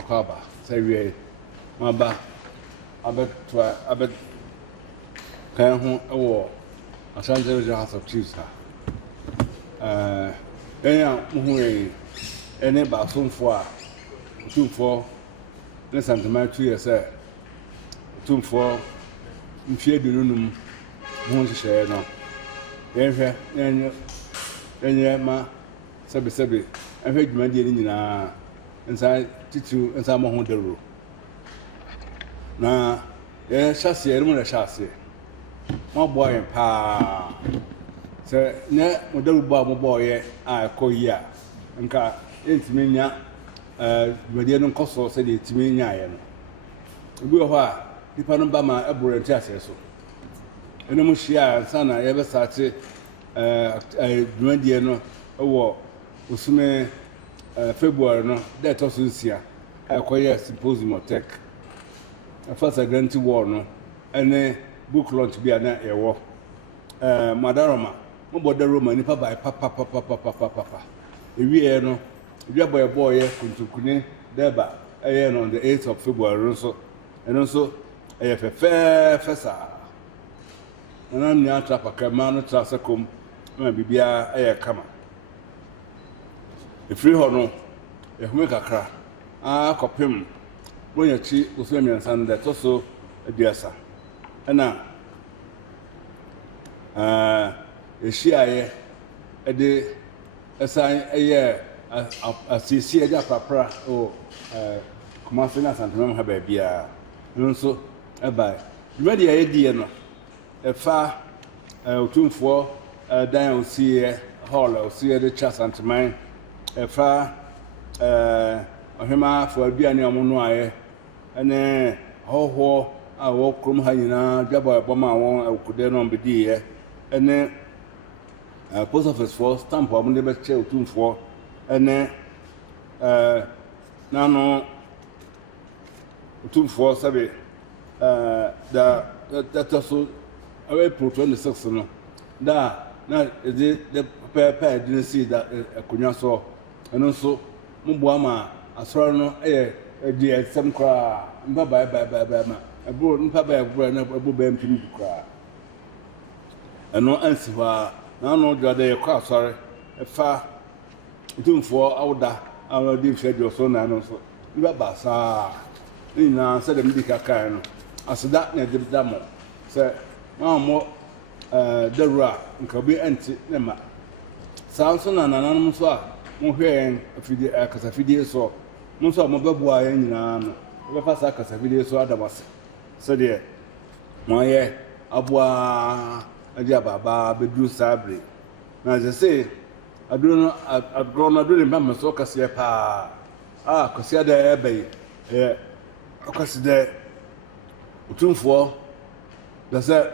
akwaba say we maba abet kan ho ewo Asantehene House of Chiefs enya muhu ene ba sonfo a tumfo ne santema 2 years tumfo mfie dununum ho hyehyɛ no yenhwɛ enye ma sebe enhwɛ dwumadie ni nyinaa nsa titu nsa mo ho dawuro na ye hyase mu na hyase mo boy pa se ne mo dawu ba mo boy a koyi a nka entimi nya dwumadie no nkoso se de entimi nya ye no obi ho a nipa no ba ma eborenti ase so ene mo hia sana ye be saate dwumadie no wo usume February no that also nsia akoye symposium of tech first guarantee war no ene book launch bi ana ewo madaroma mo boda roma ni pa by papa ewie no ewie boy kuntukune deba no on the 8th of February so eno so fesa na nya trapa kama no trasakom na bibia kama free hono ehume kakra kopem bonyachi osuami ansanda toso aduasa na ehyiaye ede esan asisi eja papra o kuma fina Asantehene ha ba bia nso eba dwumadi aye die no efa otumfo dan osie hall osie de Asantehene efa ohema fo aduane amono aye ene hoho a wo krom ha nyina dwabo eboma won akude no mbedi ye ene post office for stamp amon de be che otumfo ene nano otumfo sabe da so awe pro 26 no da na de pepe de si da akonya so eno so mbo ama asoro no di esem kra mba ba ma abro mpa ba abro na abo ba mpim kra eno ansi wa na no jode ye kwa asore efa utumfo awda awo di fedi so na no so mba ba sa ina se de mdika kan no asida na de damo se ma mo darura nkabi anti ne ma sanso na nananum so a mo hwe afidi akasafidi so mo so mo beboa ya nyina no be fa sa akasafidi so adamase se de mo ye aboa adi ababa bedu sabre na je se aduro no aduro mba meso kase pa kase da ebe akase de utumfo da se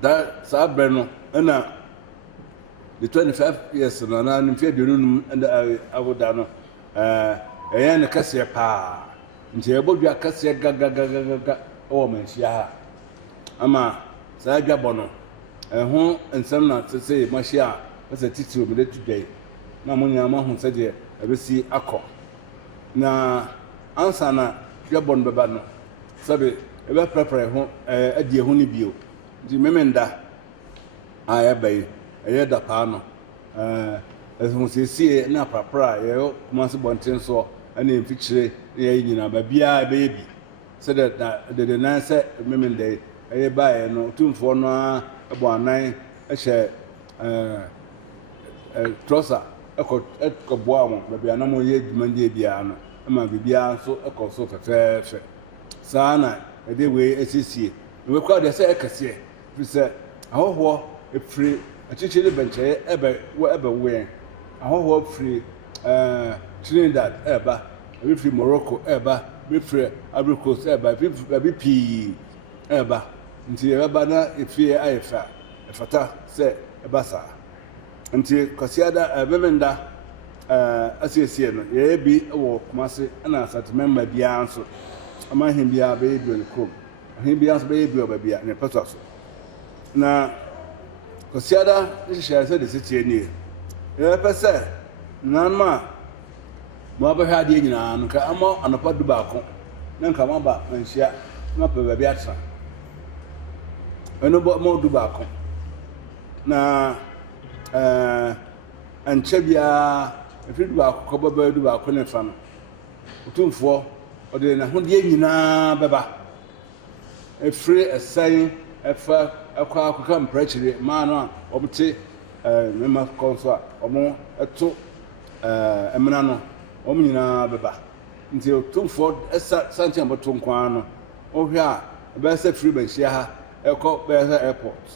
da sabre no na the 25 years no na nfie dununum and awoda no na kase pa nti ebodwa kase gaga o manhia ha ama sa dwabo no ho ensem na tse mahia asa titi o mede tudai na munya ma hu se de abesi akọ na ansa na dwabo no beba no sabe ebe prepare ho adie ho ni bio nti memenda ayabai da pa no ezu sisi na papra ye kuma se bonten so ana mfikyire ye nyina ba bia be bi se de na se memende bae no tumfo no ebo anan ehye trosa ekoboa mo ba bia na mo ye dwumande bia no ma bibia so ekoso fefefe sana de we esisi we kwa de se ekase fi se ahoho efri achichiri benche ebe we ahoho free Trinidad eba we free Morocco eba we free Ivory Coast eba we pi eba nti eba na efie ayefa efata se eba sa nti kwasiada memenda asiesie no ye bi wo kumase na Asantehene bia anso ama hin bia be bi ne krom hin bia anso be bi obabia ne pato so na kosiada hyehyɛ sɛ de sitie nie pese nanma mo ba hwa de nyina no ka ama anopa du ba ko na nka ma ba manhia na pa ba bi atra eno mo du ba ko na anche bia efiri du ba ko ba du ba ko ne fa no otumfo ode na ho de nyina beba efiri esan efa akwa akwa mprachire ma no a obte mema konso a omo eto emena no omo nyina beba nti otumfo esa sanche mboto nkwa no ohwe a be se free ba hia ha ekọ be airport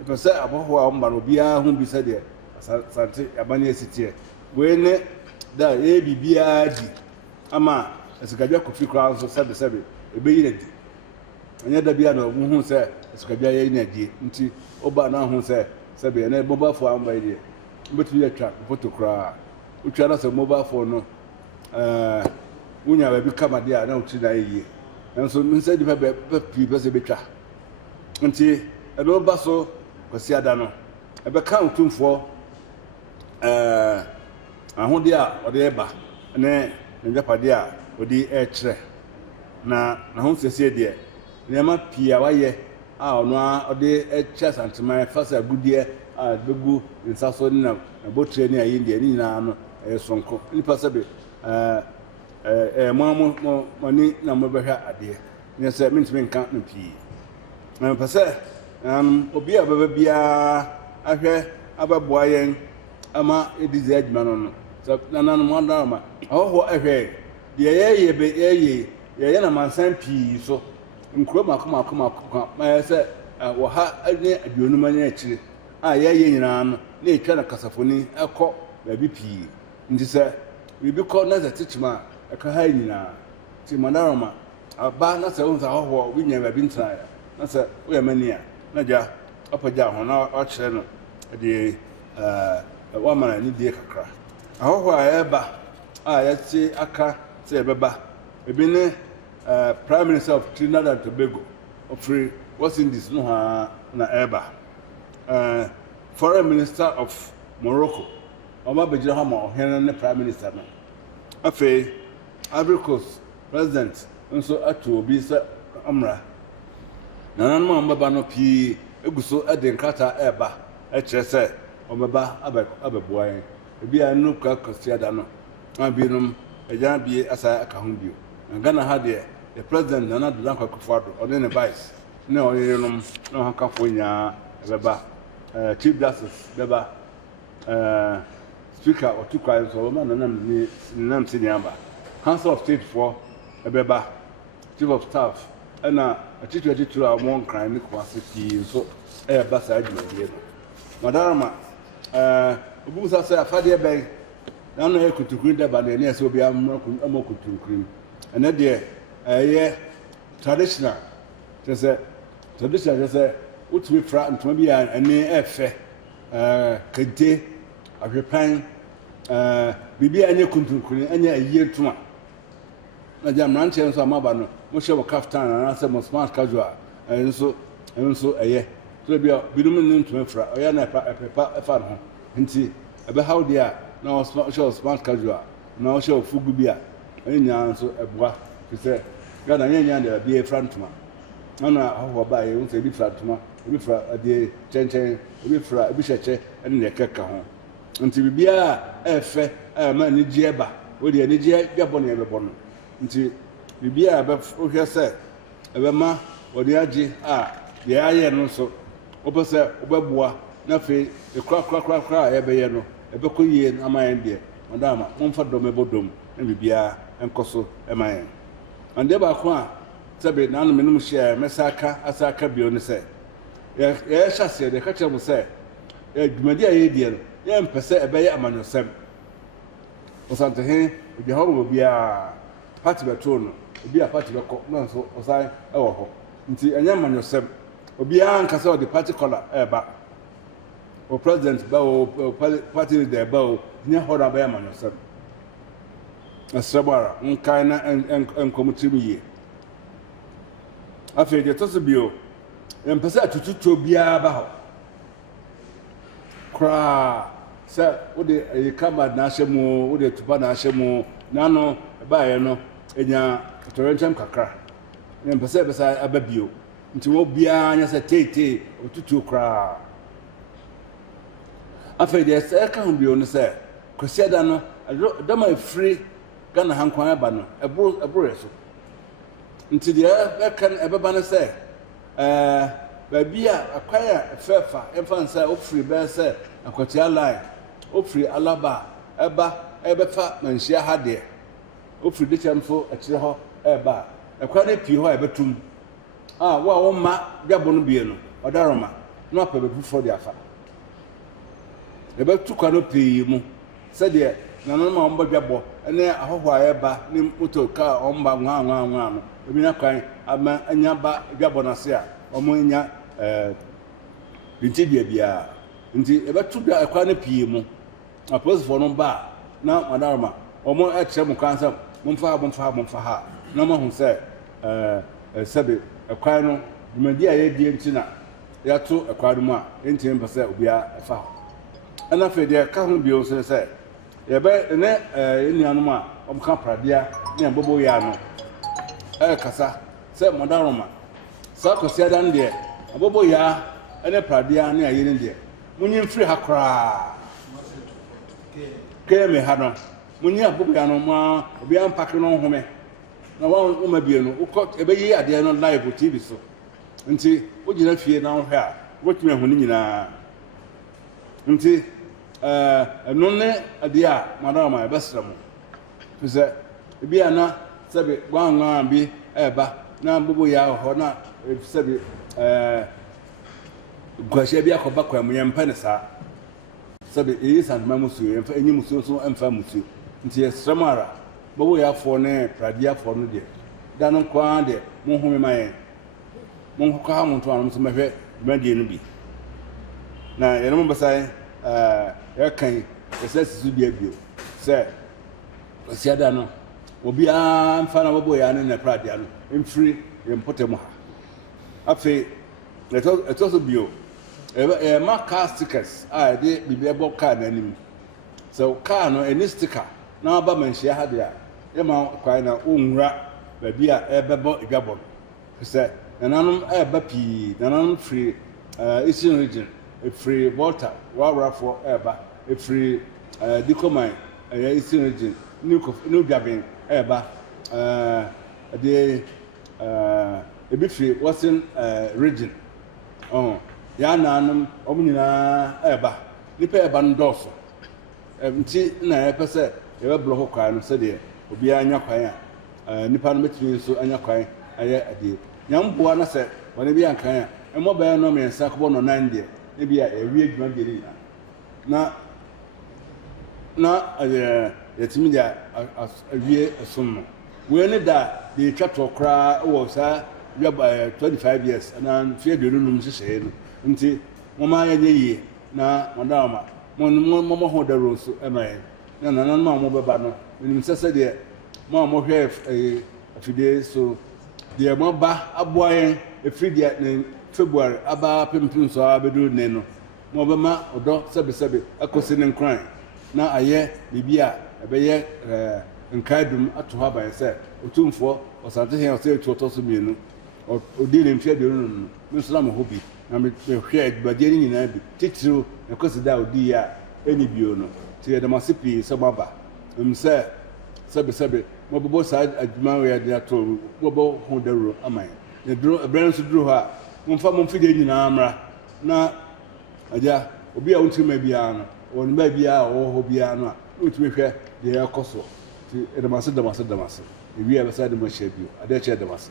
epese aboho a omba no bia hu bi se de sante abane asitie we ne da e bibia di ama esikabia kofi kra so sebe ebe yi di anya da bia no hu se esikabia ye na die nti oba na hu se sebe na mobile phone amba die mbetu ya twa photo kra utwa na se mobile phone no unya ba bi kama dia na uti na yie enso nse di be pese betwa nti eno ba so kwasi ada no ebe ka utumfo ahode a ode eba ne njapade a odi ekre na ho sese de nema pia waye a ono a ode ekre santeman fasa gudie a begu nsaso na botre ne ayi de ni na no sonko lipa sabe mani na mo behwa ade ne se mintimi nka no pii na pese obi a baba bia ahwe ababoa yen ama edize adwuma no so nanan mo ndama oho ahwe de ye na mansan pii so nkuro makoma ma se wo ha ne aduonu manya akire a ye nyina no na etwa na kasafoni ekọ ba bi pii nti se bibi kọ na za tichima aka ha nyina ti manaroma aba na se unza hoho winya ba bi ntra na se wo yamania na ja opaja ho na o kire no de wa mana ni die kakra ahoho a eba a yati aka se beba ebi ne prime minister of Trinidad and Tobago of West Indies no ha na eba foreign minister of Morocco Oma bejira ha ma ohene ne prime minister no afi Ivory Coast president nso atu obi se amra nanan mo mbaba no pi eguso ade nkata eba ekire se omeba abeboa yen ebi anu ka kosiada no abinum eja bi asa aka ho bio Ghana ha de the president na do dan kwakofado one ne vice ne oyenom no haka fonya beba chief justice beba speaker otukwa so ma nam senior council of state for beba chief of staff na atitu a mo nkran ne kwase ti so ba sa adwumadie no madarama obu sa say afade ben na no ekutukuru da ba ne ese obi amokutukuru ene de traditional just utwe fra ntoma bi ane efe kente ahwepan bibi anye kuntukuru anye aye ntoma na jam ranche nso amaba no mo hye wo kaftan na se mo smart casual enso eye so bia bidum ne ntoma fra oya na pepa efa no nti ebe how dia na o smart casual na o show fugu bia enya nso eboa se Ghana nya de bia fra ntoma ana ho ba ye nso bi fra ntoma bi fra ade chenchen bi fra bi hyeche ene ne keka ho nti bibia efe ma ni gieba o de ni gie biabo ne bebo no nti bibia be ohwe se ebe ma o de agi ye aye no so opese obeboa na fe ekra ebe ye no ebe ko yie na amayen de madama momfa do mebodom na bibia enkoso emayen ande ba ko a sebe na anu menum hye mesaka asaka bio ne se ye hyase de ka kyerem se dwumadi aye die no ye mpese ebe ye amanyosem Asantehene obi ha wo bia party beto no obi a party beko na so osai ewo ho nti anya amanyosem obi a nkasa o de party color eba o president ba o party leader ba o nya ho da ba ya amanyosem asabara nkai na enkomutimi ye afi de to so bio empese atututo bia ba ho kra se wo de kama na hyemu wo de tupa na hyemu na no ba ye no enya torentem kakra ne mpese besa ababio nti wo bia anya se tete otutu kra afa de se ka bio no se kwasiada no dama free Gana hankwan aba no ebro eso nti de kan ebeba no se ba bia akwaya fefa emfa nsa ofri be se akwatia line ofri alaba ebefa manhia ha de ofri de chamfo akire ho eba akwa na pie ho ebetum wo ma dwabo no bie no odaroma no apa be fufo de afa ebetu kwa no pie mu se de na no ma omba dwabo ene ahoho ayeba ni moto ka omba nwa no ebi na kwan ama anya ba dwabo na se a omo nya bintibia bia nti ebetu da akwa na pie mu apostle no ba na madarma omo eche mu kansa momfa ha na mo hu se sebe akwa no dwumadi aye die ntina ya to akwa no mu a enti mpese obia efa ana fe de ka hu bio se yebe ne enuanom a omka pradia ne bobo ya no kasa se madarma sa kosia dan de bobo ya ene pradia ne ayire de munyi free hakra ke me ha no munyi abobo ya no ma obi an pack no home na wa o ma bie no ukọ ebe yi ade no live TV so nti o gina fie na ho a wotumi ho ni nyina nti no ne ade a madama ebesram fize ebi ana sebe gwanwa bi eba na abobo ya ho na sebe gwashe bi akoba kwa mnyempa ne sa sabe san mamusu emfa enyi musu so emfa musu nti esramara bobo ya fo ne pradia fo no de danon kwa de mo home maye mo ko ha mo to anum so mehwe dwumadie no bi na yene mo basai ya kan esesisu bi abio se osiada no obi a mfa na bobo ya ne na pradia no emfiri empotemu ha afi etoso bio ma car stickers de bibiebo car na nim so car no any sticker na ba manhia ha de a ma kwai na onwura ba bia ebebo igabon se nananum eba pi nananum free eastern region free volta wawrafo eba free dikoman eastern region new gabin eba de ebi free western region ya nanum omunyina eba nipa eba ndoso nti na epese ebe block kwa no se de obi anya kwan a nipa no metumi so anya kwan aye ade nyamboa na se wona bi ankan a emo ba no me nsa ko no nan de e bi a ewi adwuma de ni na yetimi dia awie esom no we ne da de twato kra wo sa 25 years na fie de nunum hyehyɛ no nti mama ya nyi na madama mo ho da roso emaye na nanan ma mo beba no nim sese de mo hwe afide so de mo ba aboyen efide ne February aba pimpin so abedu ne no mo be ma odo sebe akosi ne nkran na aye bibia ebeye nkaidum ato ha ban se otumfo Asantehene ose tuoto so mienu odile mfia de no muslam hobi na me hwe adbade ni nyina bi titiro ekosida odi ya eni bio no ti de masipi so maba mse sebe mo bobo sa adwuma we de ato mo bo ho daro aman ne dro ebran so dro ha mo mfi de nyina amra na aja obi a wontima bia no won ba bia wo ho bia no a wotumi hwe de yakoso ti de mase ewi a besa de mo hye bio ade che de mase